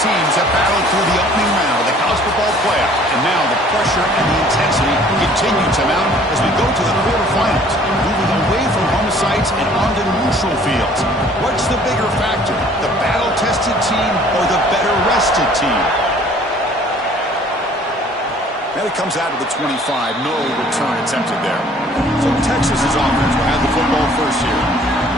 teams have battled through the opening round of the college football playoff, and now the pressure and the intensity continue to mount as we go to the quarterfinals, moving away from home sites and onto neutral fields. What's the bigger factor, the battle-tested team or the better-rested team? And it comes out of the 25. No return attempted there. So Texas's offense will have the football first here.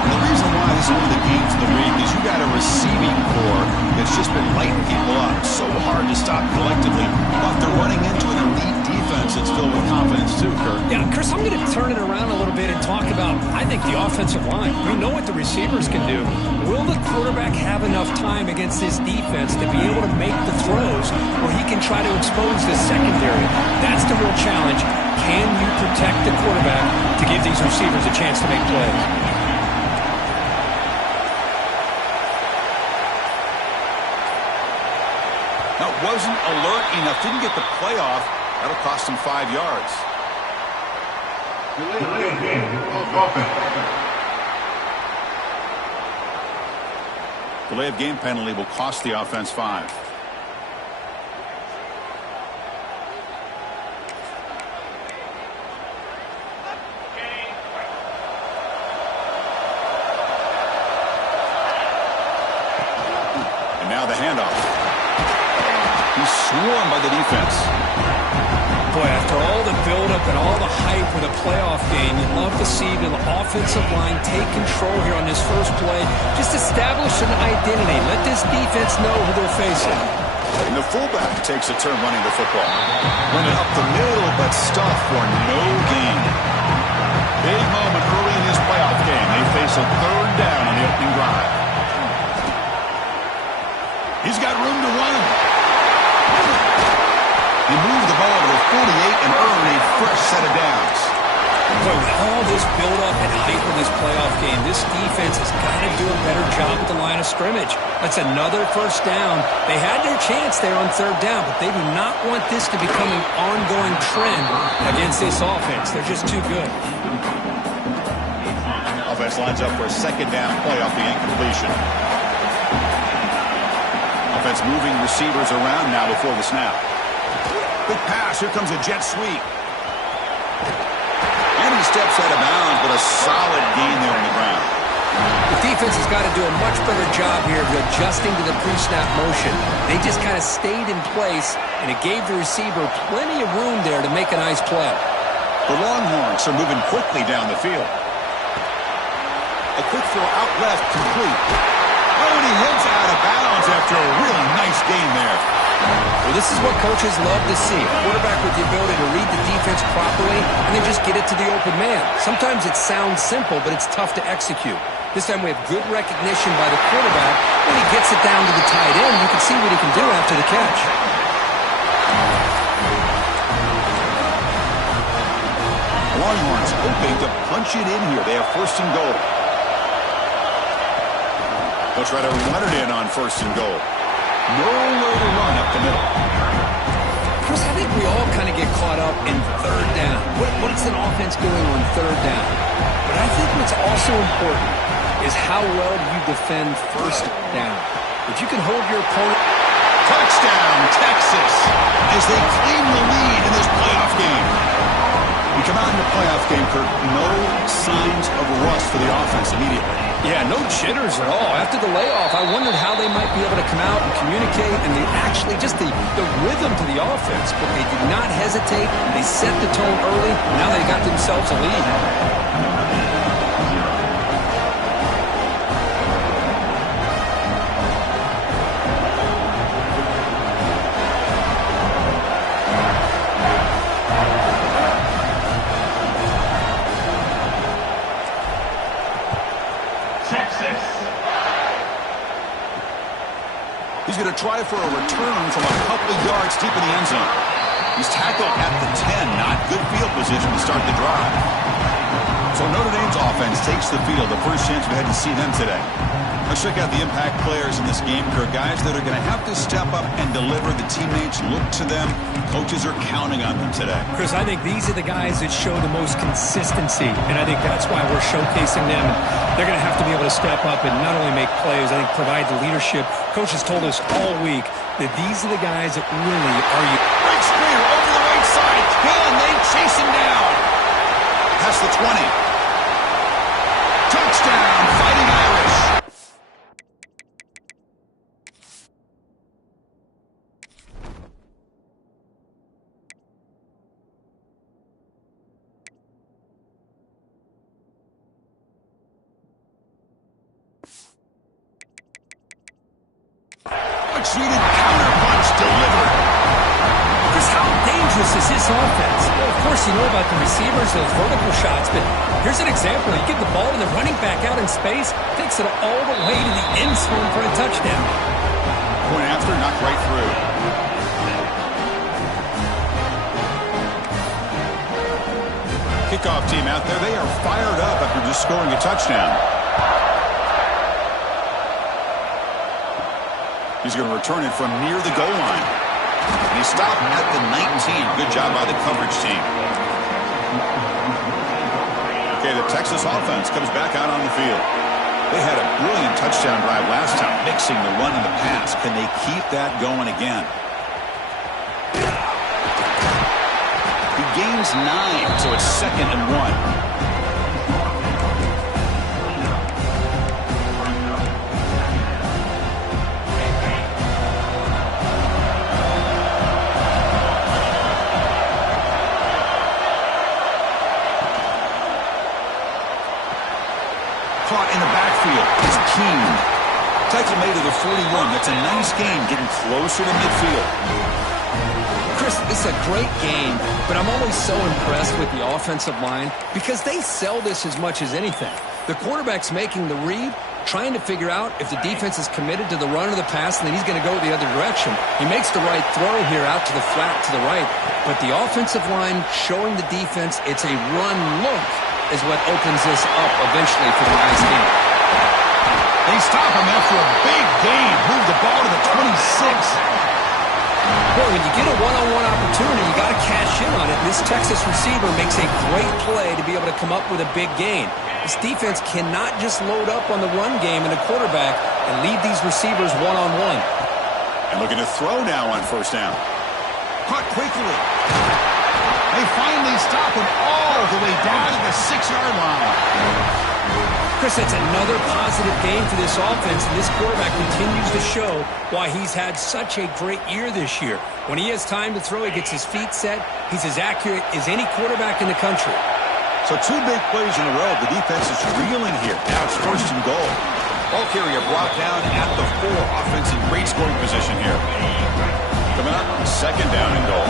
And the reason why this is one of the games of the week is you got a receiving core that's just been lighting people up. So hard to stop collectively. But they're running into an elite defense that's filled with confidence too, Kurt. Yeah, Chris, I'm going to turn it around a little bit and talk about, I think, the offensive line. We know what the receivers can do. Will the quarterback have enough time against this defense to be able to make the throws where he can try to expose the secondary? That's the real challenge. Can you protect the quarterback to give these receivers a chance to make plays? Wasn't alert enough, didn't get the playoff. That'll cost him 5 yards. Delay of game penalty will cost the offense 5. And now the handoff. He's swarmed by the defense. Boy, after all the buildup and all the hype with a playoff game, you'd love to see the offensive line take control here on this first play. Just establish an identity. Let this defense know who they're facing. And the fullback takes a turn running the football. Running up the middle, but stuffed for no gain. Big moment early in this playoff game. They face a third down on the opening drive. He's got room to run. He moved the ball to the 48 and earned a fresh set of downs. Boy, with all this build-up and hype in this playoff game, this defense has got to do a better job at the line of scrimmage. That's another first down. They had their chance there on third down, but they do not want this to become an ongoing trend against this offense. They're just too good. Offense lines up for a second down play off the incompletion. Offense moving receivers around now before the snap. Big pass. Here comes a jet sweep. And he steps out of bounds, but a solid gain there on the ground. The defense has got to do a much better job here of adjusting to the pre-snap motion. They just kind of stayed in place, and it gave the receiver plenty of room there to make a nice play. The Longhorns are moving quickly down the field. A quick throw out left, complete. Oh, and he hits out of bounds after a really nice gain there. Well, this is what coaches love to see. A quarterback with the ability to read the defense properly and then just get it to the open man. Sometimes it sounds simple, but it's tough to execute. This time we have good recognition by the quarterback. When he gets it down to the tight end, you can see what he can do after the catch. Longhorns hoping to punch it in here. They have first and goal. They'll try to run it in on first and goal. Nowhere to run up the middle. Chris, I think we all kind of get caught up in third down. What is an offense doing on third down? But I think what's also important is how well do you defend first down. If you can hold your opponent. Touchdown, Texas, as they claim the lead in this playoff game. We come out in the playoff game, Kurt, no signs of rust for the offense immediately. Yeah, no jitters at all. After the layoff, I wondered how they might be able to come out and communicate, and they actually just the rhythm to the offense, but they did not hesitate. They set the tone early. Now they got themselves a lead. He's going to try for a return from a couple of yards deep in the end zone. He's tackled at the 10. Not good field position to start the drive. So Notre Dame's offense takes the field. The first chance we had to see them today. Let's check out the impact players in this game, Kirk. Guys that are going to have to step up and deliver. The teammates look to them. Coaches are counting on them today. Chris, I think these are the guys that show the most consistency, and I think that's why we're showcasing them. They're going to have to be able to step up and not only make plays, I think provide the leadership. Coach has told us all week that these are the guys that really are you. Great screen over the right side. Can they chase him down? Past the 20. Touchdown, Fighting Irish. Much-needed counter-punch delivered. Chris, how dangerous is this offense? Well, of course, you know about the receivers, those vertical shots, but here's an example. You give the ball to the running back out in space, takes it all the way to the end zone for a touchdown. Point after, knocked right through. Kickoff team out there. They are fired up after just scoring a touchdown. He's going to return it from near the goal line. And he stopped at the 19. Good job by the coverage team. Okay, the Texas offense comes back out on the field. They had a brilliant touchdown drive last time, mixing the run and the pass. Can they keep that going again? He gains 9, so it's 2nd and 1. Caught in the backfield is Keen. Takes it made to the 41. That's a nice gain, getting closer to midfield. Chris, this is a great game, but I'm always so impressed with the offensive line because they sell this as much as anything. The quarterback's making the read, trying to figure out if the defense is committed to the run or the pass, and then he's going to go the other direction. He makes the right throw here out to the flat to the right, but the offensive line showing the defense it's a run look is what opens this up eventually for the nice game. They stop him after a big gain. Move the ball to the 26. Boy, when you get a one-on-one opportunity, you got to cash in on it. And this Texas receiver makes a great play to be able to come up with a big gain. This defense cannot just load up on the run game and the quarterback and leave these receivers one-on-one. And looking to throw now on 1st down. Caught quickly. They finally stop him all the way down to the 6-yard line. Chris, that's another positive game for this offense, and this quarterback continues to show why he's had such a great year this year. When he has time to throw, he gets his feet set. He's as accurate as any quarterback in the country. So 2 big plays in a row. The defense is reeling here. Now it's 1st and goal. Ball carrier brought down at the 4. Offense in great scoring position here. Coming up, 2nd down and goal.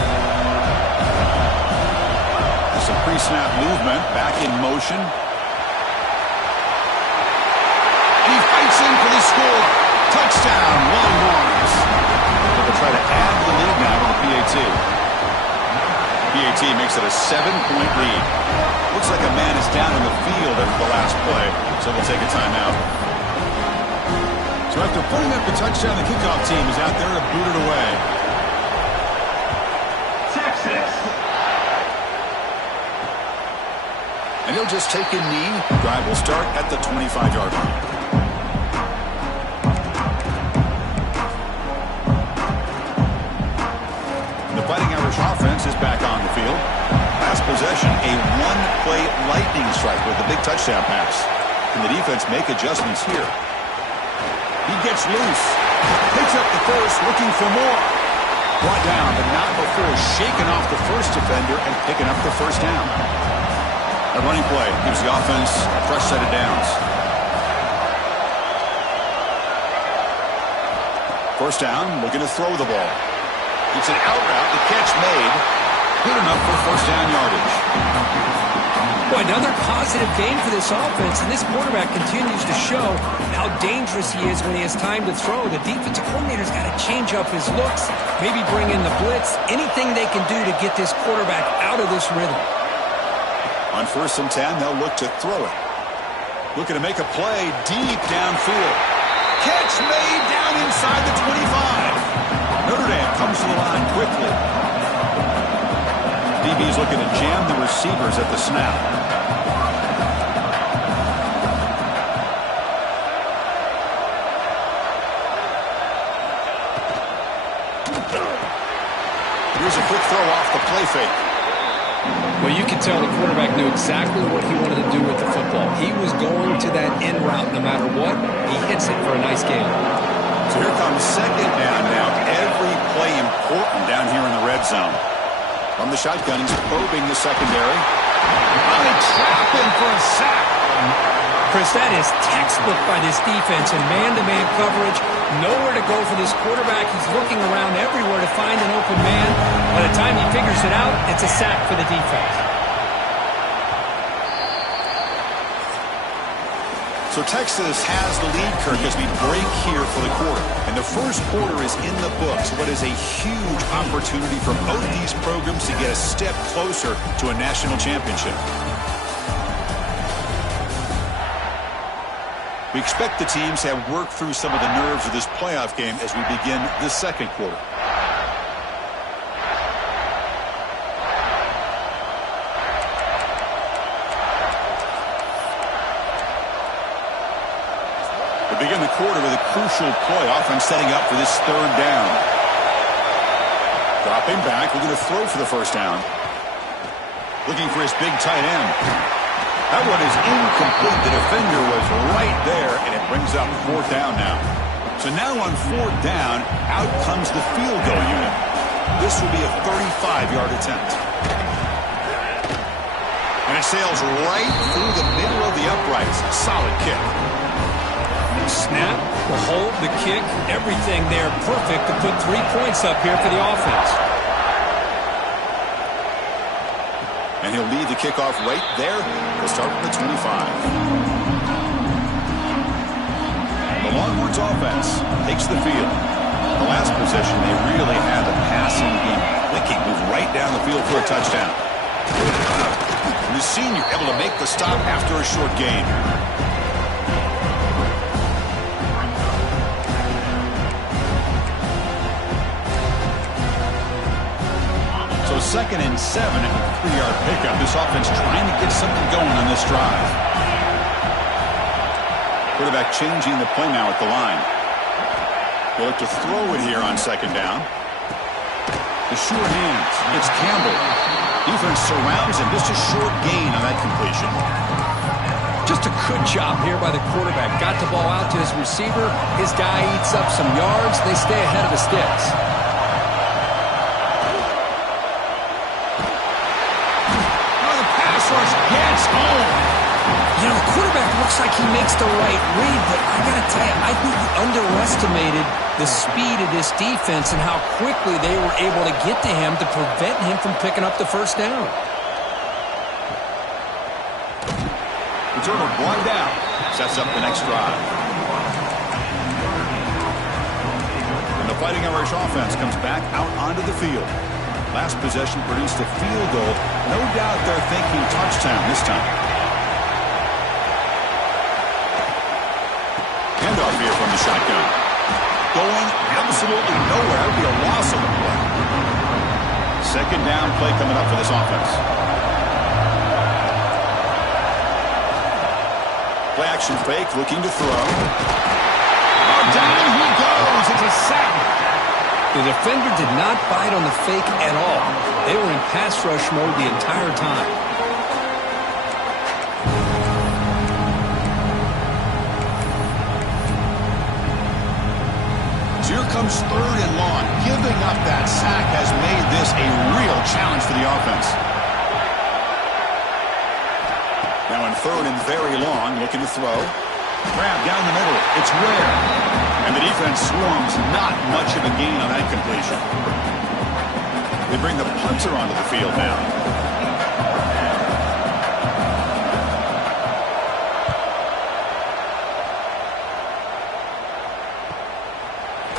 Some pre-snap movement, back in motion. He fights in for the score. Touchdown, Longhorns. They'll try to add the lead now to the PAT. PAT makes it a 7-point lead. Looks like a man is down in the field after the last play, so they'll take a timeout. So after putting up the touchdown, the kickoff team is out there to boot it away. And he'll just take a knee. Drive will start at the 25-yard line. The Fighting Irish offense is back on the field. Last possession, a 1-play lightning strike with a big touchdown pass. Can the defense make adjustments here? He gets loose. Picks up the first, looking for more. Brought down, but not before shaking off the first defender and picking up the 1st down. A running play gives the offense a fresh set of downs. 1st down, looking to throw the ball. It's an out route, the catch made. Good enough for 1st down yardage. Boy, another positive game for this offense, and this quarterback continues to show how dangerous he is when he has time to throw. The defensive coordinator's got to change up his looks, maybe bring in the blitz, anything they can do to get this quarterback out of this rhythm. On 1st and 10, they'll look to throw it. Looking to make a play deep downfield. catch made down inside the 25. Notre Dame comes to the line quickly. DB's looking to jam the receivers at the snap. Here's a quick throw off the play fake. Well, you can tell the quarterback knew exactly what he wanted to do with the football. He was going to that in route no matter what. He hits it for a nice gain. So here comes second down now. Every play important down here in the red zone. From the shotgun, he's probing the secondary. Oh, they trap him for a sack. Chris, that is textbook by this defense in man-to-man coverage. Nowhere to go for this quarterback. He's looking around everywhere to find an open man. By the time he figures it out, it's a sack for the defense. So Texas has the lead, Kirk, as we break here for the quarter. And the first quarter is in the books. What is a huge opportunity for both these programs to get a step closer to a national championship. We expect the teams to have worked through some of the nerves of this playoff game as we begin the second quarter. We begin the quarter with a crucial play. Offense setting up for this third down. Dropping back, looking to throw for the first down. Looking for his big tight end. That one is incomplete. The defender was right there, and it brings up fourth down now. So now on fourth down, out comes the field goal unit. This will be a 35-yard attempt. And it sails right through the middle of the uprights. Solid kick. Snap, the hold, the kick, everything there perfect to put 3 points up here for the offense. And he'll lead the kickoff right there. He'll start from the 25. The Longhorns offense takes the field. The last possession, they really had the passing game clicking. Moved right down the field for a touchdown. And the senior able to make the stop after a short gain. Second and 7 at a 3-yard pickup. This offense trying to get something going on this drive. Quarterback changing the play now at the line. They'll look to throw it here on second down. The sure hands. It's Campbell. Defense surrounds him. Just a short gain on that completion. Just a good job here by the quarterback. Got the ball out to his receiver. His guy eats up some yards. They stay ahead of the sticks. Gets home. You know, the quarterback looks like he makes the right read, but I got to tell you, I think he underestimated the speed of this defense and how quickly they were able to get to him to prevent him from picking up the first down. Returner blocked out. Sets up the next drive. And the Fighting Irish offense comes back out onto the field. Last possession produced a field goal. No doubt they're thinking touchdown this time. Handoff here from the shotgun. Going absolutely nowhere. It would be a loss of the play. Second down play coming up for this offense. Play action fake, looking to throw. Oh, down he goes. It's a sack. The defender did not bite on the fake at all. They were in pass rush mode the entire time. So here comes third and long. Giving up that sack has made this a real challenge for the offense. Now on third and very long, looking to throw. Grab down the middle. It's rare. And the defense swarms. Not much of a gain on that completion. They bring the punter onto the field now.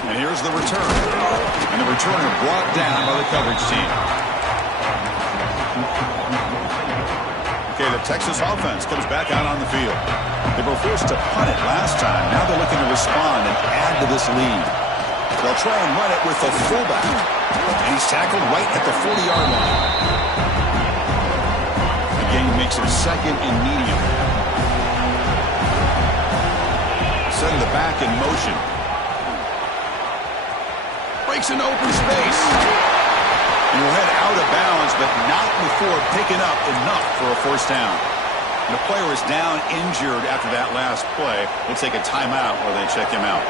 And here's the return. And the returner brought down by the coverage team. Okay, the Texas offense comes back out on the field. They were forced to punt it last time. Now they're looking to respond and add to this lead. They'll try and run it with the fullback. And he's tackled right at the 40-yard line. The game makes it second and medium. Setting the back in motion. Breaks into open space. And will head out of bounds, but not before picking up enough for a first down. And the player is down injured after that last play. We'll take a timeout while they check him out.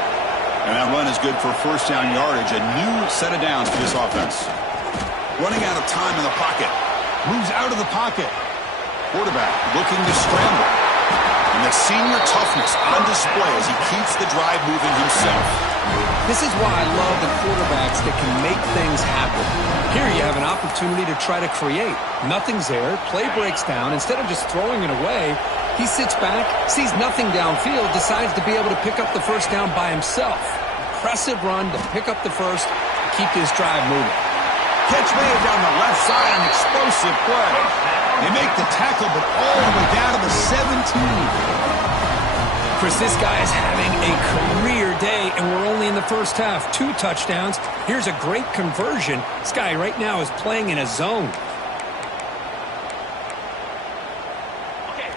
And that run is good for first down yardage. A new set of downs for this offense. Running out of time in the pocket. Moves out of the pocket. Quarterback looking to scramble. And that senior toughness on display as he keeps the drive moving himself. This is why I love the quarterbacks that can make things happen. Here you have an opportunity to try to create. Nothing's there. Play breaks down. Instead of just throwing it away, he sits back, sees nothing downfield, decides to be able to pick up the first down by himself. Impressive run to pick up the first, keep this drive moving. Catch made down the left side, an explosive play. They make the tackle, but all the way down to the 17. Chris, this guy is having a career day, and we're only in the first half. 2 touchdowns. Here's a great conversion. This guy right now is playing in a zone.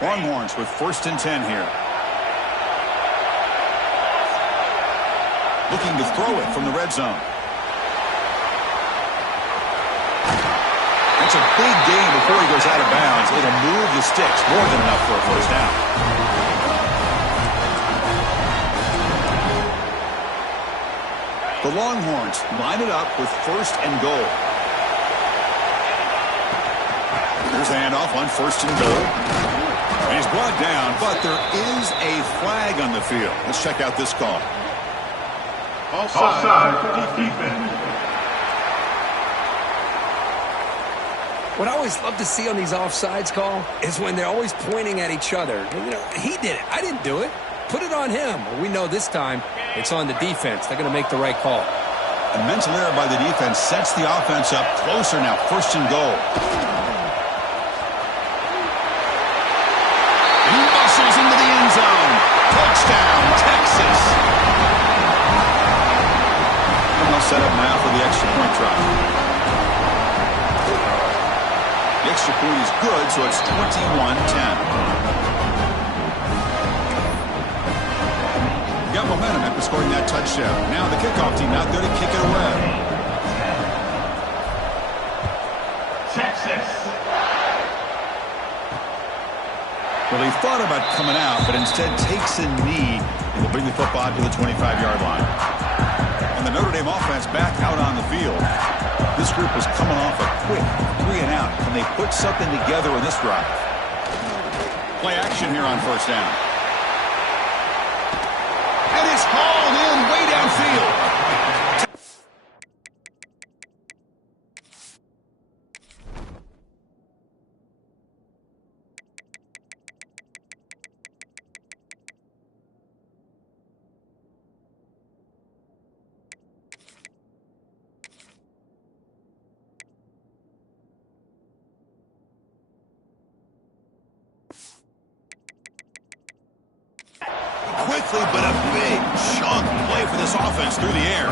Longhorns with first and 10 here. Looking to throw it from the red zone. That's a big gain before he goes out of bounds. It'll move the sticks more than enough for a first down. The Longhorns line it up with first and goal. Here's the handoff on first and goal. And he's brought down, but there is a flag on the field. Let's check out this call. Offside, defense. What I always love to see on these offsides call is when they're always pointing at each other. You know, he did it. I didn't do it. Put it on him. Well, we know this time it's on the defense. They're going to make the right call. A mental error by the defense sets the offense up closer now. First and goal. He muscles into the end zone. Touchdown, Texas. And they'll set up now for the extra point try. The extra point is good, so it's 21-10. Got momentum after scoring that touchdown. Now the kickoff team out there to kick it away. Texas. Well, he thought about coming out, but instead takes a knee and will bring the football to the 25-yard line. And the Notre Dame offense back out on the field. This group was coming off a quick 3 and out. Can they put something together in this drive? Play action here on first down. And it's hauled in way downfield. Quickly, but a big chunk play for this offense through the air.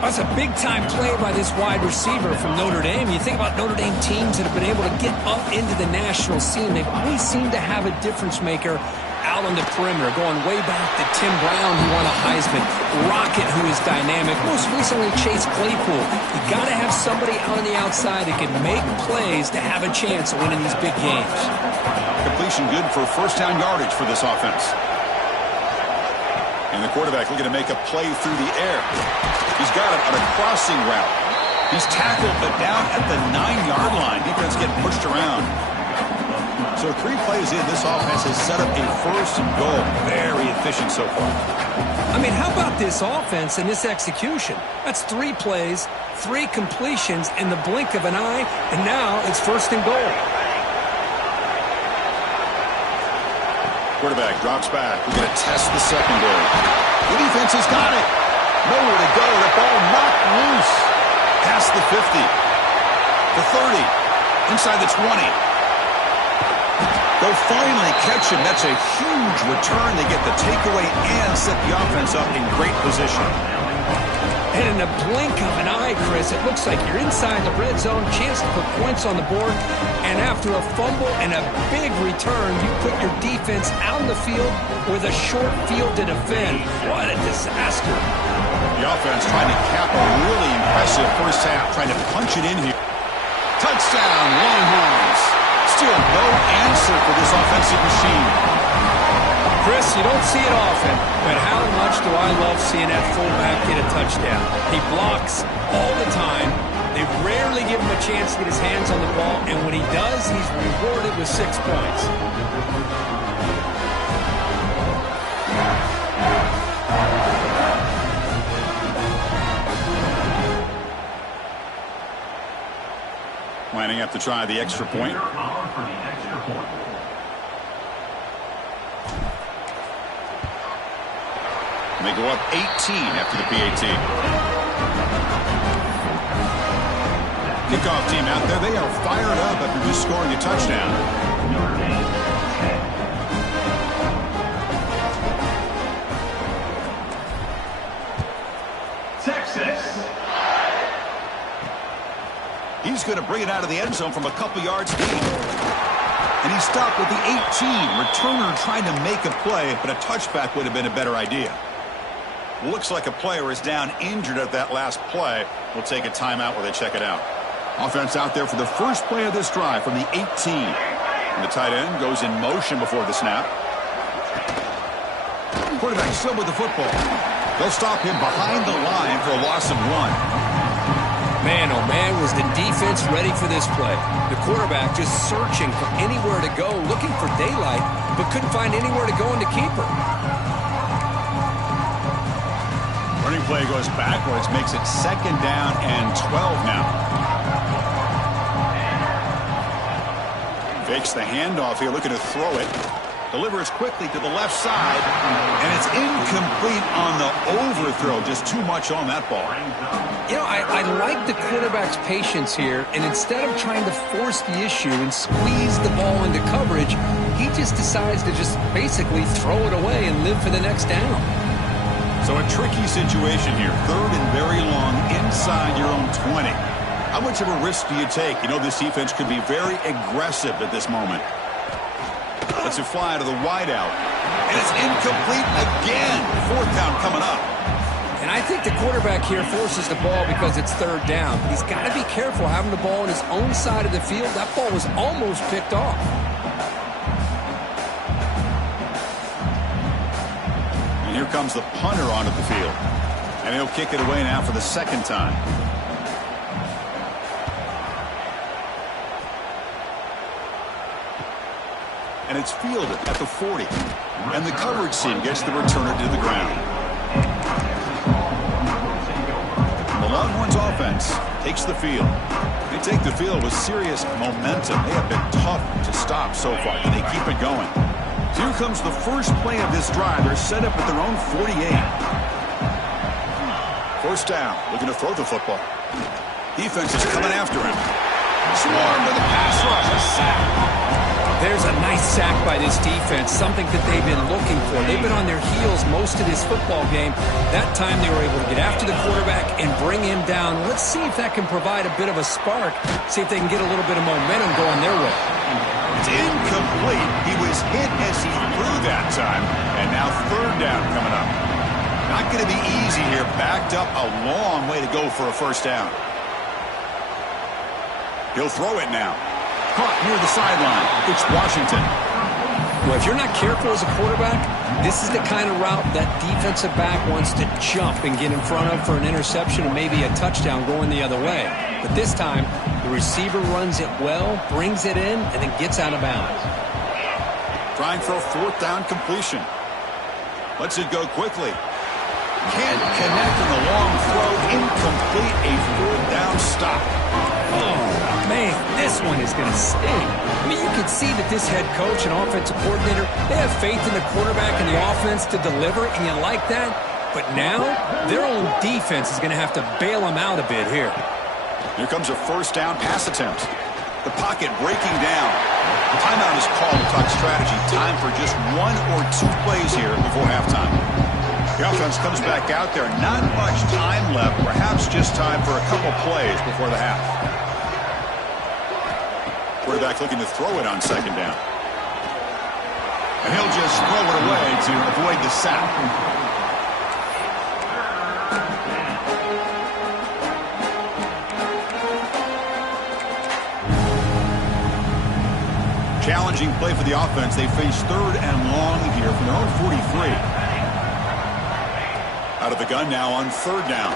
That's a big-time play by this wide receiver from Notre Dame. You think about Notre Dame teams that have been able to get up into the national scene. They've always seemed to have a difference maker out on the perimeter, going way back to Tim Brown, who won a Heisman, Rocket, who is dynamic, most recently Chase Claypool. You got to have somebody out on the outside that can make plays to have a chance of winning these big games. Completion good for first down yardage for this offense. And the quarterback looking to make a play through the air. He's got it on a crossing route. He's tackled, but down at the 9-yard line. Defense getting pushed around. So 3 plays in, this offense has set up a first and goal. Very efficient so far. I mean, how about this offense and this execution? That's 3 plays, 3 completions in the blink of an eye, and now it's first and goal. Quarterback drops back. We're going to test the secondary. The defense has got it. Nowhere to go. The ball knocked loose. Past the 50. The 30. Inside the 20. They'll finally catch him. That's a huge return. They get the takeaway and set the offense up in great position. And in a blink of an eye, Chris, it looks like you're inside the red zone, chance to put points on the board, and after a fumble and a big return, you put your defense out in the field with a short field to defend. What a disaster. The offense trying to cap a really impressive first half, trying to punch it in here. Touchdown, Longhorns. Still no answer for this offensive machine. Chris, you don't see it often, but how much do I love seeing that fullback get a touchdown. He blocks all the time. They rarely give him a chance to get his hands on the ball, and when he does, he's rewarded with 6 points. Lining up to try the extra point. They go up 18 after the PAT. Kickoff team out there. They are fired up after just scoring a touchdown. Texas. He's going to bring it out of the end zone from a couple yards deep. And he stopped with the 18. Returner trying to make a play, but a touchback would have been a better idea. Looks like a player is down injured at that last play. We'll take a timeout while they check it out. Offense out there for the first play of this drive from the 18. And the tight end goes in motion before the snap. Quarterback still with the football. They'll stop him behind the line for a loss of 1. Man, oh man, was the defense ready for this play. The quarterback just searching for anywhere to go, looking for daylight, but couldn't find anywhere to go in the keeper. Running play goes backwards, makes it 2nd down and 12 now. Fakes the handoff here, looking to throw it. Delivers quickly to the left side, and it's incomplete on the overthrow. Just too much on that ball. You know, I like the quarterback's patience here, and instead of trying to force the issue and squeeze the ball into coverage, he just decides to just basically throw it away and live for the next down. So a tricky situation here. 3rd and very long inside your own 20. How much of a risk do you take? You know, this defense could be very aggressive at this moment. Let's it fly to the wideout. And it's incomplete again. 4th down coming up. And I think the quarterback here forces the ball because it's 3rd down. But he's got to be careful having the ball on his own side of the field. That ball was almost picked off. And here comes the punter onto the field. And he'll kick it away now for the 2nd time. And it's fielded at the 40. And the coverage team gets the returner to the ground. The Longhorns offense takes the field. They take the field with serious momentum. They have been tough to stop so far. Can they keep it going? So here comes the first play of this drive. They're set up at their own 48. 1st down. Looking to throw the football. Defense is coming after him. Swarmed with a pass rush. A sack. There's a nice sack by this defense, something that they've been looking for. They've been on their heels most of this football game. That time they were able to get after the quarterback and bring him down. Let's see if that can provide a bit of a spark, see if they can get a little bit of momentum going their way. It's incomplete. He was hit as he threw that time, and now 3rd down coming up. Not going to be easy here. Backed up a long way to go for a 1st down. He'll throw it now. Caught near the sideline. It's Washington. Well, if you're not careful as a quarterback, this is the kind of route that defensive back wants to jump and get in front of for an interception and maybe a touchdown going the other way. But this time, the receiver runs it well, brings it in, and then gets out of bounds. Trying for a 4th down completion. Lets it go quickly. Can't connect on the long throw. Incomplete. A 4th down stop. Oh, man, this one is going to sting. I mean, you can see that this head coach and offensive coordinator, they have faith in the quarterback and the offense to deliver, and you like that. But now, their own defense is going to have to bail them out a bit here. Here comes a 1st down pass attempt. The pocket breaking down. The timeout is called to talk strategy. Time for just 1 or 2 plays here before halftime. The offense comes back out there. Not much time left. Perhaps just time for a couple plays before the half. Quarterback looking to throw it on second down. And he'll just throw it away to avoid the sack. Challenging play for the offense. They face 3rd and long here from their own 43. Out of the gun now on 3rd down.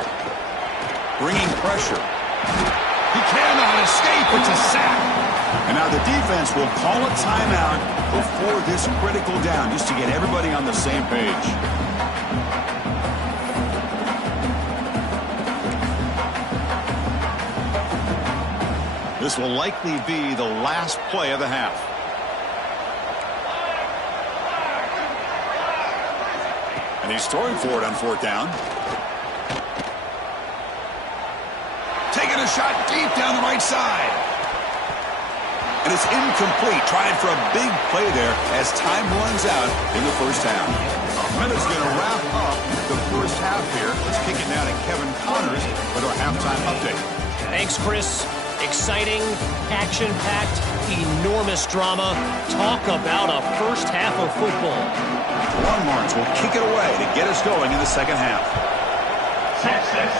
Bringing pressure. He cannot escape. It's a sack. And now the defense will call a timeout before this critical down, just to get everybody on the same page. This will likely be the last play of the half. And he's throwing for it on 4th down. Taking a shot deep down the right side. And it's incomplete. Trying for a big play there as time runs out in the first half. Minute's going to wrap up the first half here. Let's kick it now to Kevin Connors with our halftime update. Thanks, Chris. Exciting, action-packed, enormous drama. Talk about a first half of football. Longhorns will kick it away to get us going in the second half. Texas.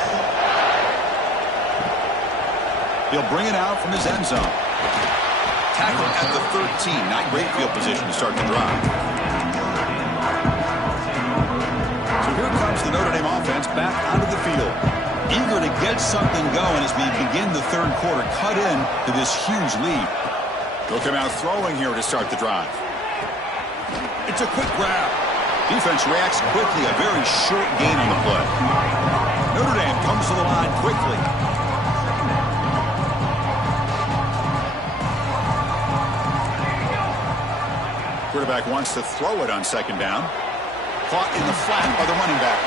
He'll bring it out from his end zone. Tackle at the 13. Not great field position to start the drive. So here comes the Notre Dame offense back onto the field. Eager to get something going as we begin the 3rd quarter. Cut in to this huge lead. They'll come out throwing here to start the drive. It's a quick grab. Defense reacts quickly. A very short gain on the play. Notre Dame comes to the line quickly. Quarterback wants to throw it on 2nd down. Caught in the flat by the running back.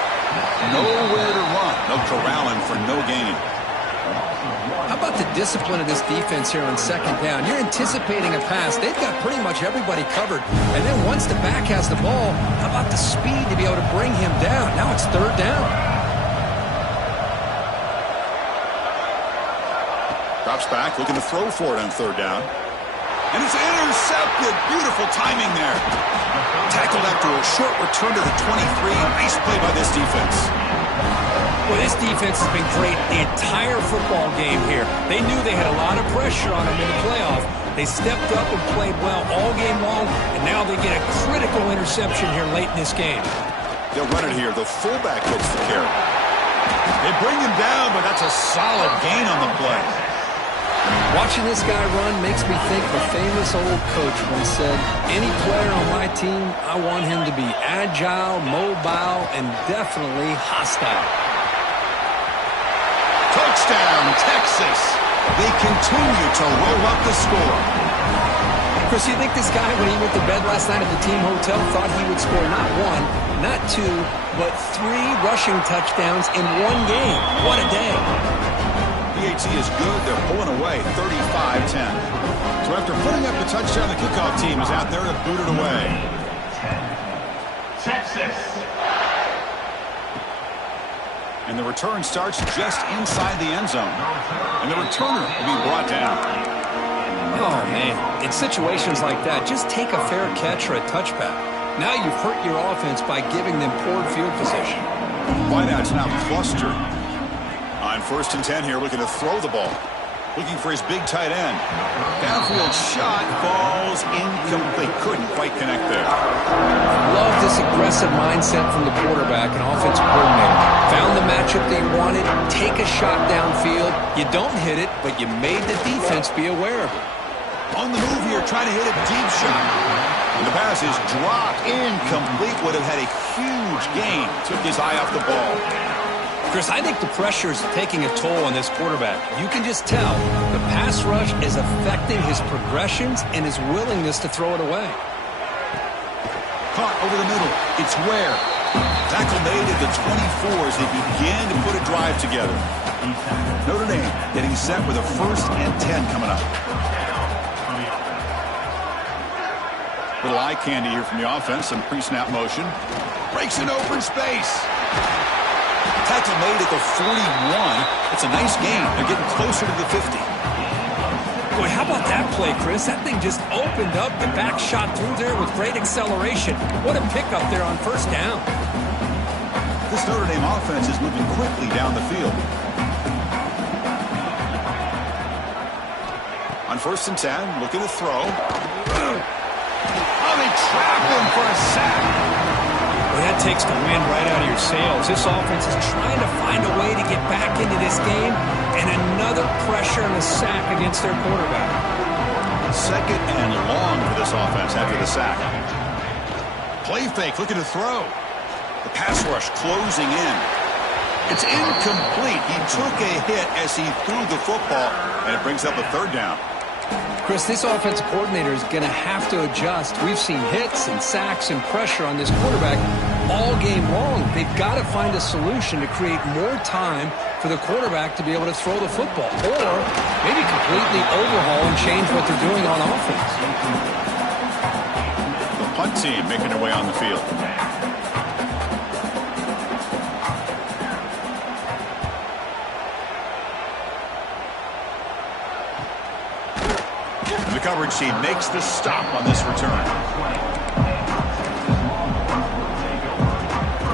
Nowhere to run. They'll corral him for no gain. How about the discipline of this defense here on 2nd down? You're anticipating a pass. They've got pretty much everybody covered. And then once the back has the ball, how about the speed to be able to bring him down? Now it's 3rd down. Drops back, looking to throw for it on 3rd down. And it's intercepted. Beautiful timing there. Tackled after a short return to the 23. Nice play by this defense. Well, this defense has been great the entire football game here. They knew they had a lot of pressure on them in the playoff. They stepped up and played well all game long, and now they get a critical interception here late in this game. They'll run it here. The fullback gets the carry. They bring him down, but that's a solid gain on the play. Watching this guy run makes me think of a famous old coach once said, any player on my team, I want him to be agile, mobile, and definitely hostile. Touchdown, Texas. They continue to roll up the score. Chris, you think this guy, when he went to bed last night at the team hotel, thought he would score not 1, not 2, but 3 rushing touchdowns in 1 game? What a day. PAT is good. They're pulling away 35-10. So after putting up the touchdown, the kickoff team is out there to boot it away. Texas. And the return starts just inside the end zone. And the returner will be brought down. Oh, man. In situations like that, just take a fair catch or a touchback. Now you've hurt your offense by giving them poor field position. Wideout's now clustered. On 1st and 10 here, looking to throw the ball. Looking for his big tight end. Downfield shot falls incomplete. Couldn't quite connect there. Love this aggressive mindset from the quarterback and offensive coordinator. Found the matchup they wanted. Take a shot downfield. You don't hit it, but you made the defense be aware of it. On the move here, trying to hit a deep shot. And the pass is dropped. Incomplete. Would have had a huge gain. Took his eye off the ball. Chris, I think the pressure is taking a toll on this quarterback. You can just tell the pass rush is affecting his progressions and his willingness to throw it away. Caught over the middle. It's Ware. Tackle made at the 24 as they begin to put a drive together. Notre Dame getting set with a 1st and 10 coming up. Little eye candy here from the offense. Some pre-snap motion. Breaks in open space. Tackle made at the 41. It's a nice gain. They're getting closer to the 50. Boy, how about that play, Chris? That thing just opened up. The back shot through there with great acceleration. What a pickup there on first down. This Notre Dame offense is moving quickly down the field. On 1st and 10, looking to throw. Oh, they trap him for a sack. Well, that takes the wind right out of your sails. This offense is trying to find a way to get back into this game, and another pressure and a sack against their quarterback. 2nd and long for this offense after the sack. Play fake, looking to throw. The pass rush closing in. It's incomplete. He took a hit as he threw the football, and it brings up a 3rd down. Chris, this offensive coordinator is going to have to adjust. We've seen hits and sacks and pressure on this quarterback all game long. They've got to find a solution to create more time for the quarterback to be able to throw the football, or maybe completely overhaul and change what they're doing on offense. The punt team making their way on the field. The coverage team makes the stop on this return.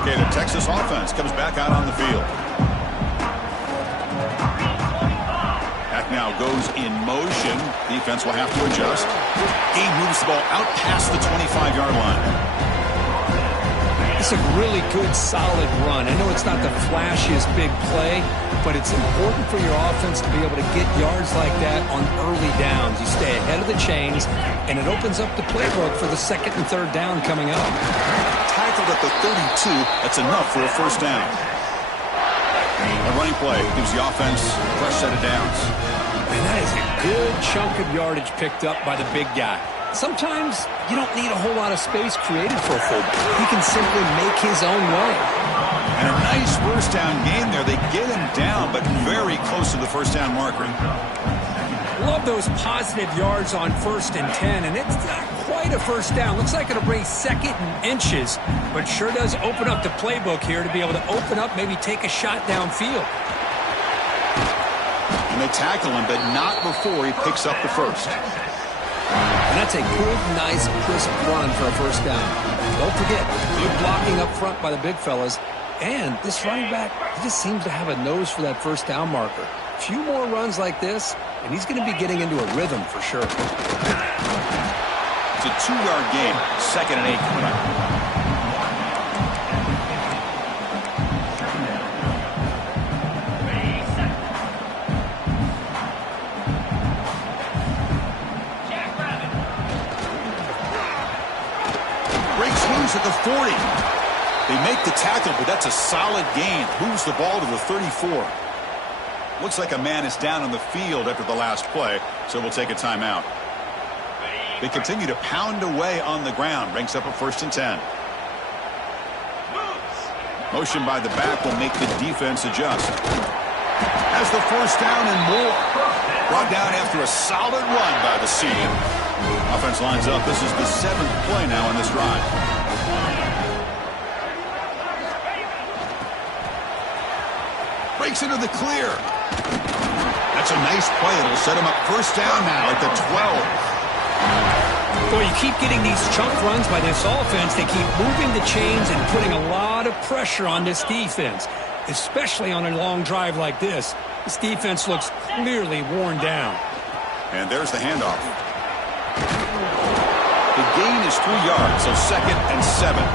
Okay, the Texas offense comes back out on the field. Back now goes in motion. Defense will have to adjust. He moves the ball out past the 25-yard line. It's a really good, solid run. I know it's not the flashiest big play, but it's important for your offense to be able to get yards like that on early downs. You stay ahead of the chains, and it opens up the playbook for the 2nd and 3rd down coming up. Tackled at the 32. That's enough for a 1st down. A running play gives the offense a fresh set of downs. And that is a good chunk of yardage picked up by the big guy. Sometimes you don't need a whole lot of space created for a fullback. He can simply make his own way. And a nice 1st down game there. They get him down, but very close to the 1st down marker. Love those positive yards on 1st and 10, and it's not quite a 1st down. Looks like it'll bring 2nd and inches, but sure does open up the playbook here to be able to open up, maybe take a shot downfield. And they tackle him, but not before he picks up the 1st. And that's a good, nice, crisp run for a 1st down. Don't forget, good blocking up front by the big fellas. And this running back, he just seems to have a nose for that 1st down marker. A few more runs like this, and he's going to be getting into a rhythm for sure. It's a 2-yard gain. 2nd and 8 coming up. At the 40. They make the tackle, but that's a solid gain. Moves the ball to the 34. Looks like a man is down on the field after the last play, so we'll take a timeout. They continue to pound away on the ground. Brings up a 1st and 10. Motion by the back will make the defense adjust. Has the 1st down and more. Brought down after a solid run by the seam. Offense lines up. This is the 7th play now on this drive. Breaks into the clear. That's a nice play. It'll set him up 1st down now at the 12. Boy, you keep getting these chunk runs by this offense. They keep moving the chains and putting a lot of pressure on this defense, especially on a long drive like this. This defense looks clearly worn down. And there's the handoff. The gain is 3 yards, so 2nd and 7.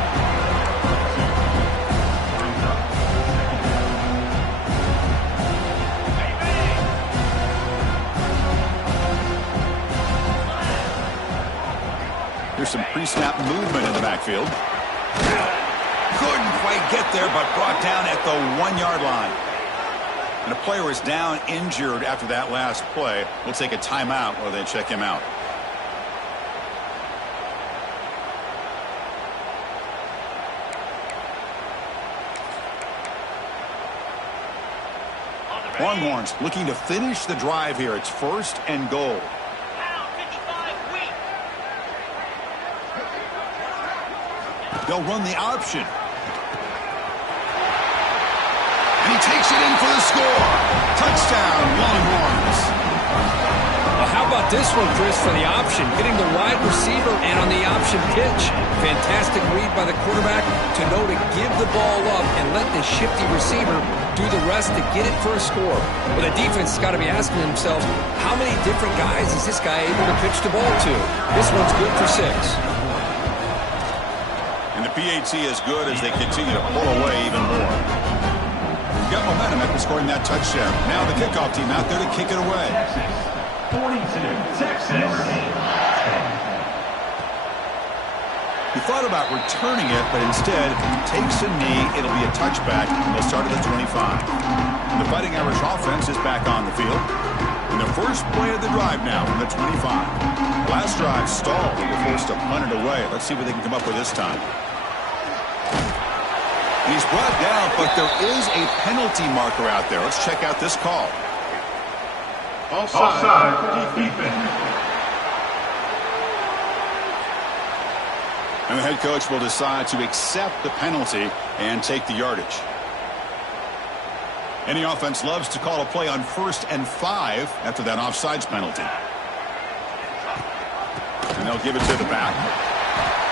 There's some pre-snap movement in the backfield. Couldn't quite get there, but brought down at the 1-yard line. And a player is down injured after that last play. We'll take a timeout while they check him out. Longhorns looking to finish the drive here. It's 1st and goal. They'll run the option. And he takes it in for the score. Touchdown, Longhorns. Well, how about this one, Chris, for the option? Getting the wide receiver and on the option pitch. Fantastic read by the quarterback to know to give the ball up and let the shifty receiver do the rest to get it for a score. Well, the defense has got to be asking themselves, how many different guys is this guy able to pitch the ball to? This one's good for 6. And the PAT is good as they continue to pull away even more. Got momentum after scoring that touchdown. Now the kickoff team out there to kick it away. 42, Texas. He thought about returning it, but instead takes a knee. It'll be a touchback. They'll start at the 25. And the Fighting Irish offense is back on the field. And the first play of the drive now from the 25. Last drive stalled. They were forced to punt it away. Let's see what they can come up with this time. And he's brought down, but there is a penalty marker out there. Let's check out this call. Offside, defense. And the head coach will decide to accept the penalty and take the yardage. Any offense loves to call a play on 1st and 5 after that offsides penalty. And they'll give it to the back.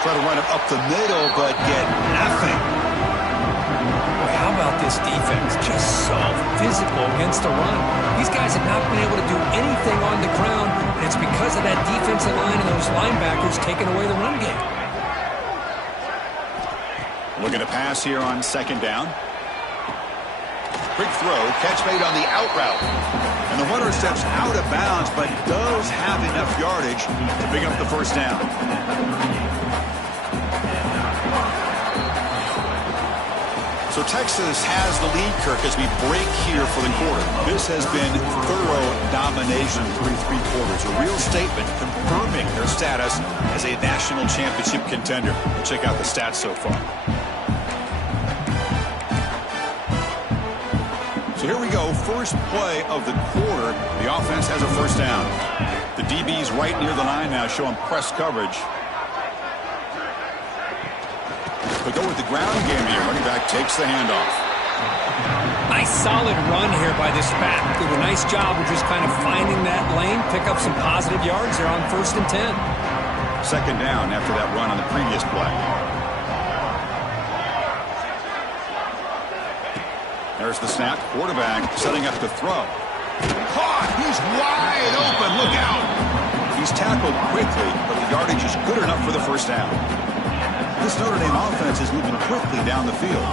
Try to run it up the middle, but get nothing. How about this defense? Just so physical against the run. These guys have not been able to do anything on the ground, and it's because of that defensive line and those linebackers taking away the run game. Looking to pass here on 2nd down. Quick throw, catch made on the out route. And the runner steps out of bounds, but does have enough yardage to pick up the 1st down. So Texas has the lead, Kirk, as we break here for the quarter. This has been thorough domination through 3 quarters. A real statement confirming their status as a national championship contender. We'll check out the stats so far. So here we go. First play of the quarter. The offense has a 1st down. The DB's right near the line now, showing press coverage. But go with the ground game here. Running back takes the handoff. Nice solid run here by this back. Did a nice job of just kind of finding that lane, pick up some positive yards there on 1st and 10. 2nd down after that run on the previous play. There's the snap. Quarterback setting up to throw. Caught! He's wide open. Look out! He's tackled quickly, but the yardage is good enough for the 1st down. This Notre Dame offense is moving quickly down the field.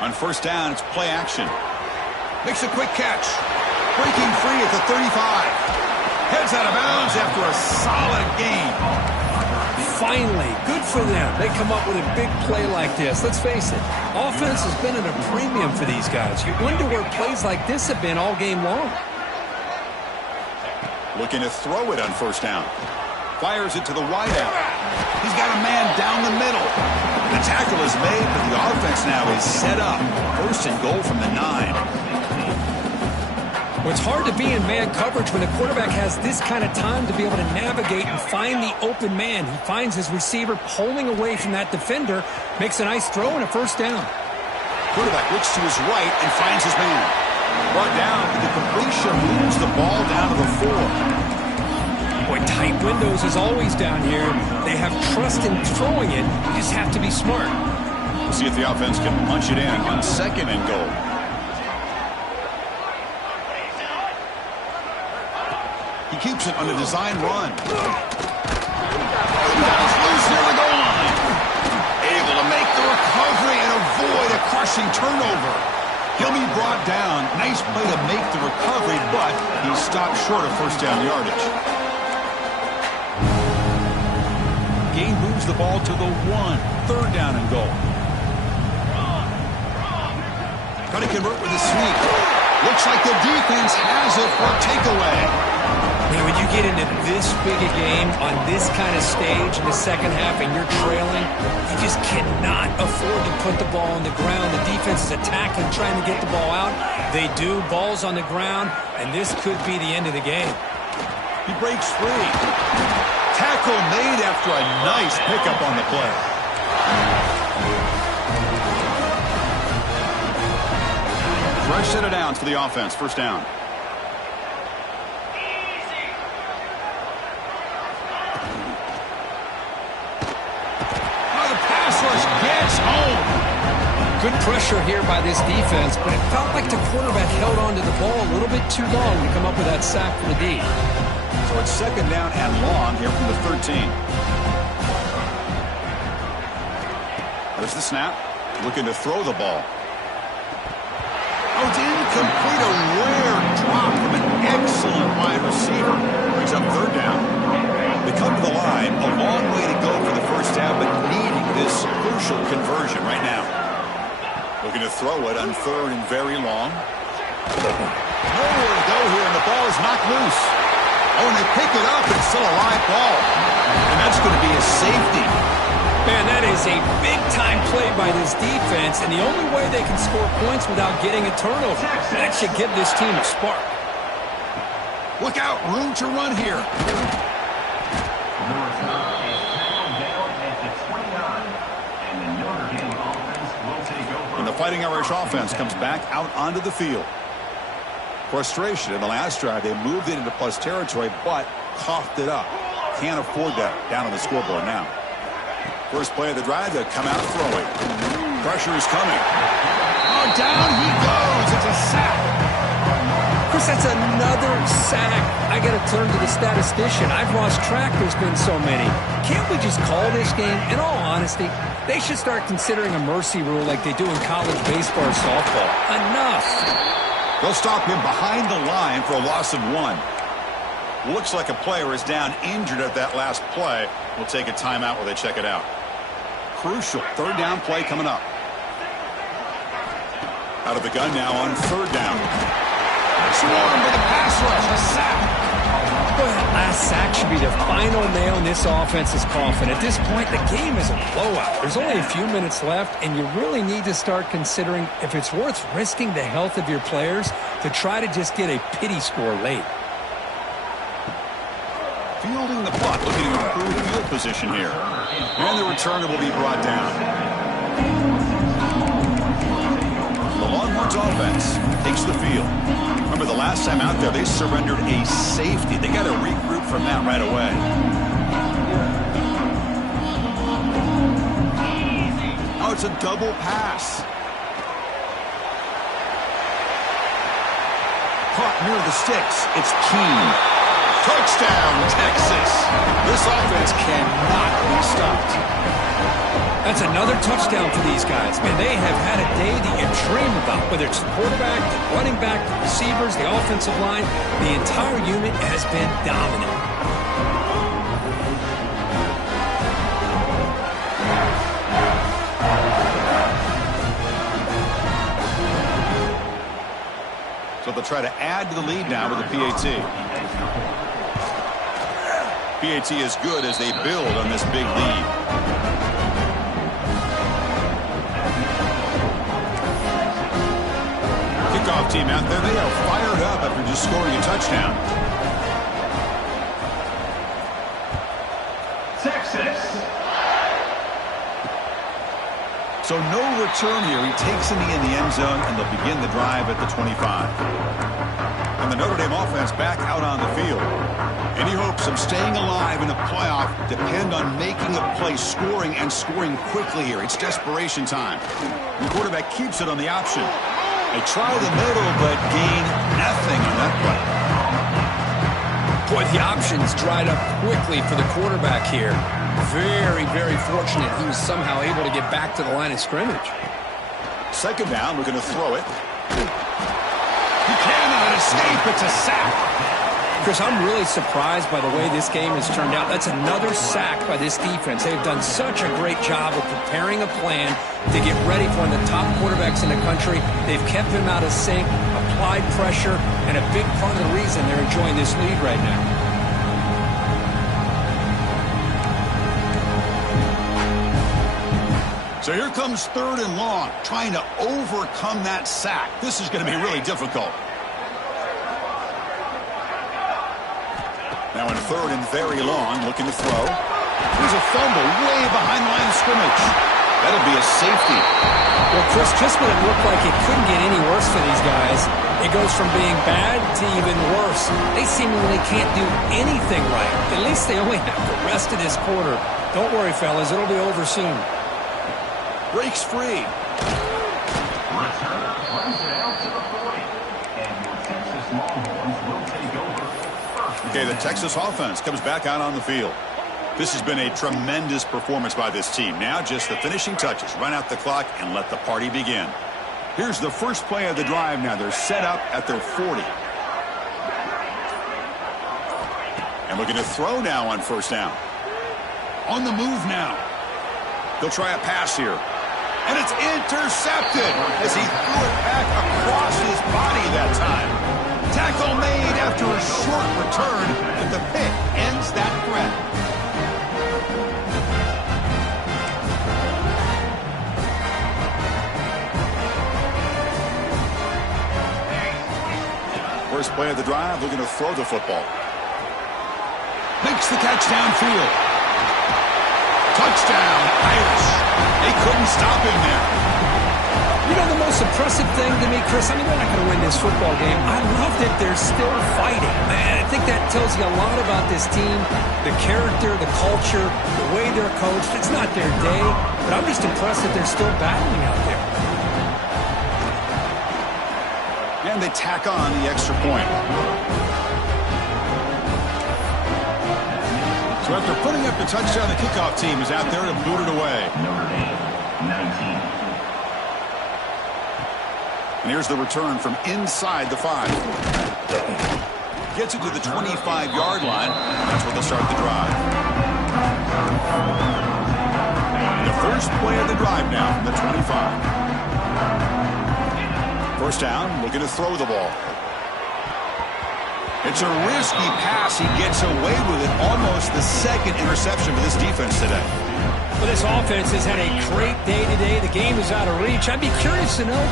On 1st down, it's play action. Makes a quick catch. Breaking free at the 35. Heads out of bounds after a solid gain. Finally, good for them. They come up with a big play like this. Let's face it, offense has been at a premium for these guys. You wonder where plays like this have been all game long. Looking to throw it on 1st down. Fires it to the wideout. He's got a man down the middle. The tackle is made, but the offense now is set up. 1st and goal from the 9. Well, it's hard to be in man coverage when the quarterback has this kind of time to be able to navigate and find the open man. He finds his receiver pulling away from that defender, makes a nice throw and a 1st down. Quarterback looks to his right and finds his man. Brought down, but the completion moves the ball down to the 4. Boy, tight windows as always down here. They have trust in throwing it. You just have to be smart. We'll see if the offense can punch it in on 2nd and goal. He keeps it on the design run. That's loose near the goal line. Able to make the recovery and avoid a crushing turnover. He'll be brought down. Nice play to make the recovery, but he stopped short of 1st down yardage. Gain moves the ball to the 1. 3rd down and goal. Got to convert with a sweep. Looks like the defense has it for a takeaway. Man, when you get into this big a game on this kind of stage in the 2nd half and you're trailing, you just cannot afford to put the ball on the ground. The defense is attacking, trying to get the ball out. They do. Ball's on the ground, and this could be the end of the game. He breaks free. Tackle tackle made after a nice pickup on the play. Fresh set of downs for the offense. First down. Oh, the pass rush gets home. Good pressure here by this defense, but it felt like the quarterback held on to the ball a little bit too long to come up with that sack for the D. So it's second down and long here from the 13. There's the snap. Looking to throw the ball. Oh, it's incomplete. A rare drop from an excellent wide receiver. Brings up third down. They come to the line. A long way to go for the first down, but needing this crucial conversion right now. Looking to throw it on third and very long. Nowhere to go here, and the ball is knocked loose. Oh, and they pick it up, and it's still a live ball. And that's going to be a safety. Man, that is a big-time play by this defense, and the only way they can score points without getting a turnover. That should give this team a spark. Look out, room to run here. And the Fighting Irish offense comes back out onto the field. Frustration in the last drive. They moved it into plus territory, but coughed it up. Can't afford that down on the scoreboard now. First play of the drive, they'll come out throwing. Pressure is coming. Oh, down he goes. It's a sack. Chris, that's another sack. I got to turn to the statistician. I've lost track. There's been so many. Can't we just call this game? In all honesty, they should start considering a mercy rule like they do in college baseball or softball. Enough. They'll stop him behind the line for a loss of 1. Looks like a player is down injured at that last play. We'll take a timeout where they check it out. Crucial third down play coming up. Out of the gun now on third down. Swarmed by the pass rush. A sack. That last sack should be the final nail in this offense's coffin. At this point, the game is a blowout. There's only a few minutes left, and you really need to start considering if it's worth risking the health of your players to try to just get a pity score late. Fielding the punt, looking to improve field position here. And the returner will be brought down. The Longhorns offense takes the field. Remember the last time out there, they surrendered a safety. They got to regroup from that right away. Oh, it's a double pass. Caught near the sticks. It's Keene. Touchdown, Texas. This offense cannot be stopped. That's another touchdown for these guys. Man, they have had a day that you dream about. Whether it's the quarterback, the running back, the receivers, the offensive line, the entire unit has been dominant. So they'll try to add to the lead now with the PAT. PAT is good as they build on this big lead. Kickoff team out there. They are fired up after just scoring a touchdown. Texas. So no return here. He takes in the end zone, and they'll begin the drive at the 25. And the Notre Dame offense back out on the field. Any hopes of staying alive in a playoff depend on making a play, scoring, and scoring quickly here. It's desperation time. The quarterback keeps it on the option. They try the middle, but gain nothing on that play. Boy, the options dried up quickly for the quarterback here. Very, very fortunate he was somehow able to get back to the line of scrimmage. Second down, we're going to throw it. He cannot escape. It's a sack. Chris, I'm really surprised by the way this game has turned out. That's another sack by this defense. They've done such a great job of preparing a plan to get ready for one of the top quarterbacks in the country. They've kept him out of sync, applied pressure, and a big part of the reason they're enjoying this lead right now. So here comes third and long, trying to overcome that sack. This is going to be really difficult. Now in third and very long, looking to throw. Here's a fumble way behind the line of scrimmage. That'll be a safety. Well, Chris, just when it looked like it couldn't get any worse for these guys, it goes from being bad to even worse. They seemingly can't do anything right. At least they only have the rest of this quarter. Don't worry, fellas. It'll be over soon. Breaks free. Returner runs it out to the 40. And your Texas Longhorns will take over. Okay, the Texas offense comes back out on the field. This has been a tremendous performance by this team. Now just the finishing touches. Run out the clock and let the party begin. Here's the first play of the drive now. They're set up at their 40. And looking to throw now on first down. On the move now. They'll try a pass here. And it's intercepted as he threw it back across his body that time. Tackle made after a short return, but the pick ends that threat. First play of the drive, looking to throw the football. Makes the catch downfield. Touchdown, Irish. They couldn't stop him there. You know, the most impressive thing to me, Chris, I mean, they're not going to win this football game. I love that they're still fighting. Man, I think that tells you a lot about this team, the character, the culture, the way they're coached. It's not their day, but I'm just impressed that they're still battling out there. And they tack on the extra point. So after putting up the touchdown, the kickoff team is out there to boot it away. Notre Dame, 19. And here's the return from inside the 5. Gets it to the 25-yard line. That's where they'll start the drive. The first play of the drive now from the 25. First down, looking to throw the ball. It's a risky pass. He gets away with it. Almost the second interception for this defense today. Well, this offense has had a great day today. The game is out of reach. I'd be curious to know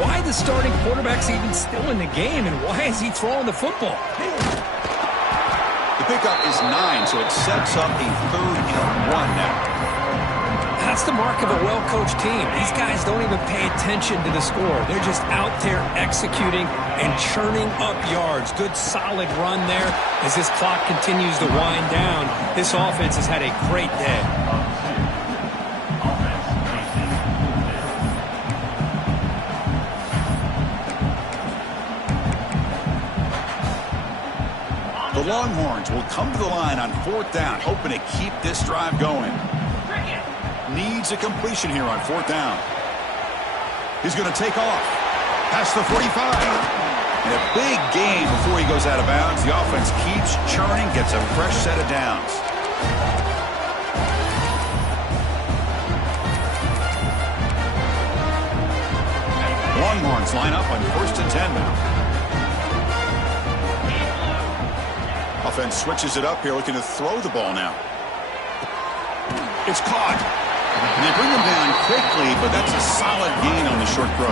why the starting quarterback's even still in the game and why is he throwing the football? The pickup is 9, so it sets up a 3rd and 1 now. That's the mark of a well-coached team. These guys don't even pay attention to the score. They're just out there executing and churning up yards. Good, solid run there as this clock continues to wind down. This offense has had a great day. The Longhorns will come to the line on 4th down, hoping to keep this drive going. Needs a completion here on 4th down. He's going to take off. Past the 45. And a big gain before he goes out of bounds. The offense keeps churning, gets a fresh set of downs. Longhorns line up on 1st and 10 now. Offense switches it up here, looking to throw the ball now. It's caught. And they bring him down quickly, but that's a solid gain on the short throw.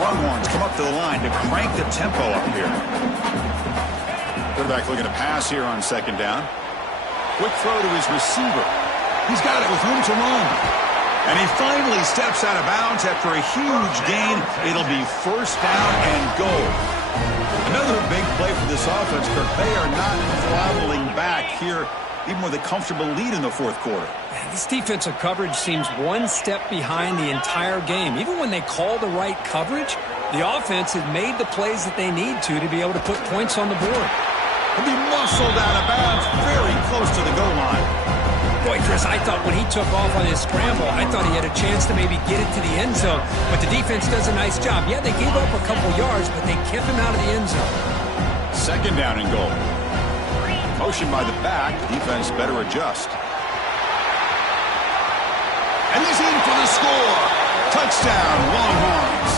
Longhorns come up to the line to crank the tempo up here. Quarterback looking to pass here on 2nd down. Quick throw to his receiver. He's got it with room to run. And he finally steps out of bounds after a huge gain. It'll be 1st down and goal. Another big play for this offense, Kirk. They are not throttling back here, even with a comfortable lead in the 4th quarter. This defensive coverage seems one step behind the entire game. Even when they call the right coverage, the offense has made the plays that they need to be able to put points on the board. He'll be muscled out of bounds very close to the goal line. Boy, Chris, I thought when he took off on his scramble, I thought he had a chance to maybe get it to the end zone. But the defense does a nice job. Yeah, they gave up a couple yards, but they kept him out of the end zone. 2nd down and goal. Motion by the back. Defense better adjust. And he's in for the score. Touchdown, Longhorns.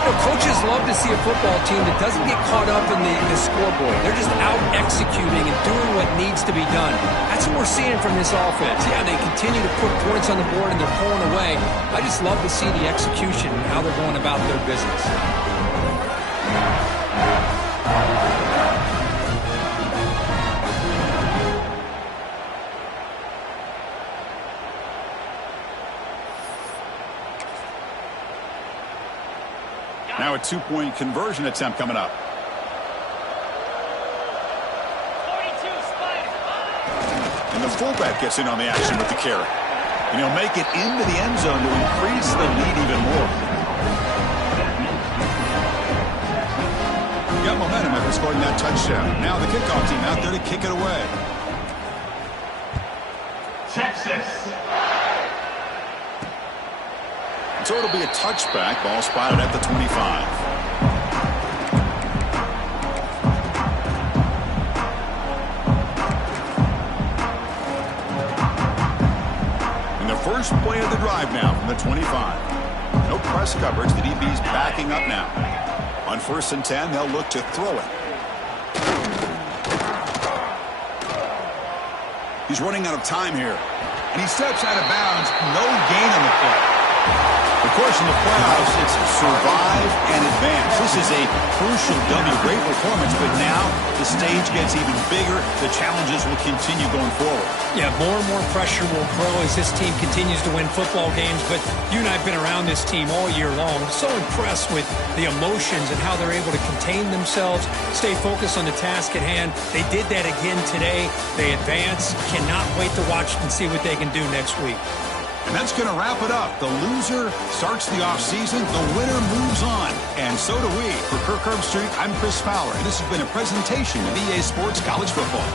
You know, coaches love to see a football team that doesn't get caught up in the scoreboard. They're just out executing and doing what needs to be done. That's what we're seeing from this offense. Yeah, they continue to put points on the board and they're pulling away. I just love to see the execution and how they're going about their business. two-point conversion attempt coming up. And the fullback gets in on the action with the carry. And he'll make it into the end zone to increase the lead even more. Got momentum after scoring that touchdown. Now the kickoff team out there to kick it away. Texas. So it'll be a touchback. Ball spotted at the 25. And the first play of the drive now from the 25. No press coverage. The DB's backing up now. On 1st and 10, they'll look to throw it. He's running out of time here. And he steps out of bounds. No gain on the play. Of course, in the playoffs, it's survive and advance. This is a crucial W. Great performance, but now the stage gets even bigger. The challenges will continue going forward. Yeah, more and more pressure will grow as this team continues to win football games. But you and I have been around this team all year long. So impressed with the emotions and how they're able to contain themselves, stay focused on the task at hand. They did that again today. They advance. Cannot wait to watch and see what they can do next week. And that's going to wrap it up. The loser starts the offseason. The winner moves on. And so do we. For Kirk Herbstreit, I'm Chris Fowler. And this has been a presentation of EA Sports College Football.